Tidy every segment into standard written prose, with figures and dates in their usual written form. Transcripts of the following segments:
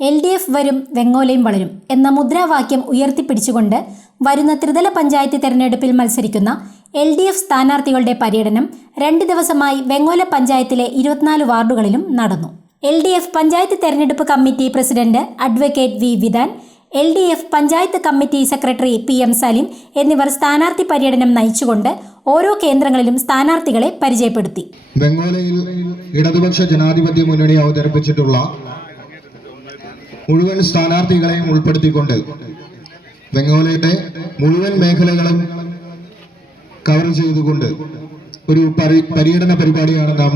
LDF വരും വെങ്ങോലയും വളരും എന്ന മുദ്രാവാക്യം ഉയർത്തിപ്പിടിച്ചുകൊണ്ട് വരുന്ന ത്രിതല പഞ്ചായത്ത് തെരഞ്ഞെടുപ്പിൽ മത്സരിക്കുന്ന LDF സ്ഥാനാർത്ഥികളുടെ പര്യടനം 2 ദിവസമായി വെങ്ങോല പഞ്ചായത്തിലെ 24 വാർഡുകളിലും നടന്നു. LDF പഞ്ചായത്ത് തെരഞ്ഞെടുപ്പ് committee president advocate V Vidhan, LDF panchayat committee secretary PM Salim എന്നിവർ സ്ഥാനാർത്ഥി പര്യടനം നയിച്ചുകൊണ്ട് ഓരോ കേന്ദ്രങ്ങളിലും സ്ഥാനാർത്ഥികളെ പരിചയപ്പെടുത്തി. വെങ്ങോലയിൽ ഇടതുപക്ഷ ജനാധിപത്യ മുന്നണി അവതരിപ്പിച്ചിട്ടുള്ള മുഴുവൻ സ്ഥാനാർത്ഥികളെയും ഉൾപ്പെടുത്തിക്കൊണ്ട് വെങ്ങോലയുടെ മുഴുവൻ മേഖലകളും കവർ ചെയ്തുകൊണ്ട് ഒരു പര്യടന പരിപാടിയാണ് നാം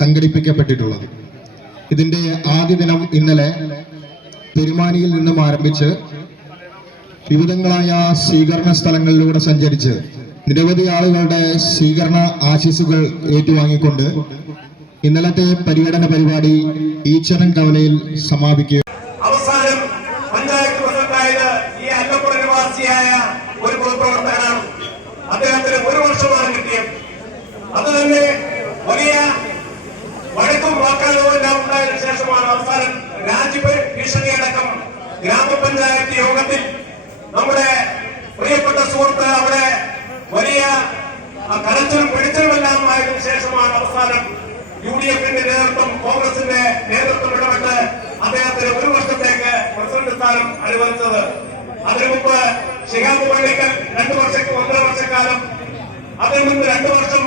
സംഘടിപ്പിക്കപ്പെട്ടിട്ടുള്ളത്. ഇതിന്റെ ആദ്യ ദിനം ഇന്നലെ പെരുമാനിയിൽ നിന്നും ആരംഭിച്ച് വിവിധങ്ങളായ സ്വീകരണ സ്ഥലങ്ങളിലൂടെ സഞ്ചരിച്ച് നിരവധി ആളുകളുടെ സ്വീകരണ ആശീസ്സുകൾ ഏറ്റുവാങ്ങിക്കൊണ്ട് ഇന്നലത്തെ പര്യടന പരിപാടി ഈച്ചറൻ കവലയിൽ സമാപിക്കുക. അവസാനം പഞ്ചായത്ത് പ്രസിഡന്റായത് ഈ അല്ലപ്പുറ നിവാസിയായ ഒരു പൊതുപ്രവർത്തകനാണ്. അദ്ദേഹത്തിന് 1 വർഷമാണ് കിട്ടിയത്. അത് തന്നെ വലിയ വഴക്കും വാക്കാലവും എല്ലാം ഉണ്ടായതിനു ശേഷമാണ് അവസാനം രാജ്യഭീഷണിയടക്കം ഗ്രാമപഞ്ചായത്ത് യോഗത്തിൽ നമ്മുടെ പ്രിയപ്പെട്ട സുഹൃത്ത് അവിടെ വലിയ കലച്ചിലും പിടിച്ചിലുമെല്ലാം ആയതിനു ശേഷമാണ് അവസാനം UDFന്റെ നേതൃത്വം, കോൺഗ്രസിന്റെ നേതൃത്വം ഇടപെട്ട് അദ്ദേഹത്തിന് 1 വർഷത്തേക്ക് പ്രസിഡന്റ് സ്ഥാനം അനുവദിച്ചത്. അതിനു മുമ്പ് ഷിഹാബ് പള്ളിക്കൽ 1.5 വർഷക്കാലം, അതിനു മുമ്പ് 2 വർഷം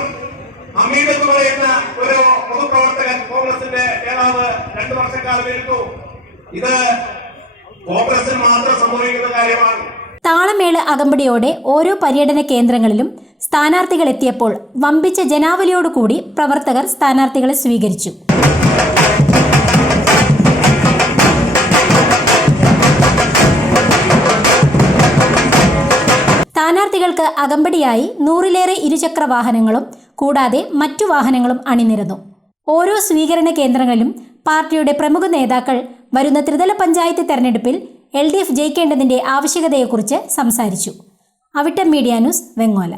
അമീദ് എന്ന് പറയുന്ന ഒരു പൊതുപ്രവർത്തകൻ, കോൺഗ്രസിന്റെ നേതാവ് 2 വർഷക്കാലം ഇരുന്നു. ഇത് കോൺഗ്രസിന് മാത്രം സംഭവിക്കുന്ന കാര്യമാണ്. താളമേള അകമ്പടിയോടെ ഓരോ പര്യടന കേന്ദ്രങ്ങളിലും സ്ഥാനാർത്ഥികൾ എത്തിയപ്പോൾ വമ്പിച്ച ജനാവലിയോടുകൂടി പ്രവർത്തകർ സ്ഥാനാർത്ഥികളെ സ്വീകരിച്ചു. സ്ഥാനാർത്ഥികൾക്ക് അകമ്പടിയായി 100-ലേറെ ഇരുചക്ര വാഹനങ്ങളും കൂടാതെ മറ്റു വാഹനങ്ങളും അണിനിരന്നു. ഓരോ സ്വീകരണ കേന്ദ്രങ്ങളിലും പാർട്ടിയുടെ പ്രമുഖ നേതാക്കൾ വരുന്ന ത്രിതല പഞ്ചായത്ത് തെരഞ്ഞെടുപ്പിൽ LDF ജയിക്കേണ്ടതിന്റെ ആവശ്യകതയെക്കുറിച്ച് സംസാരിച്ചു. Avittam media news, Vengola.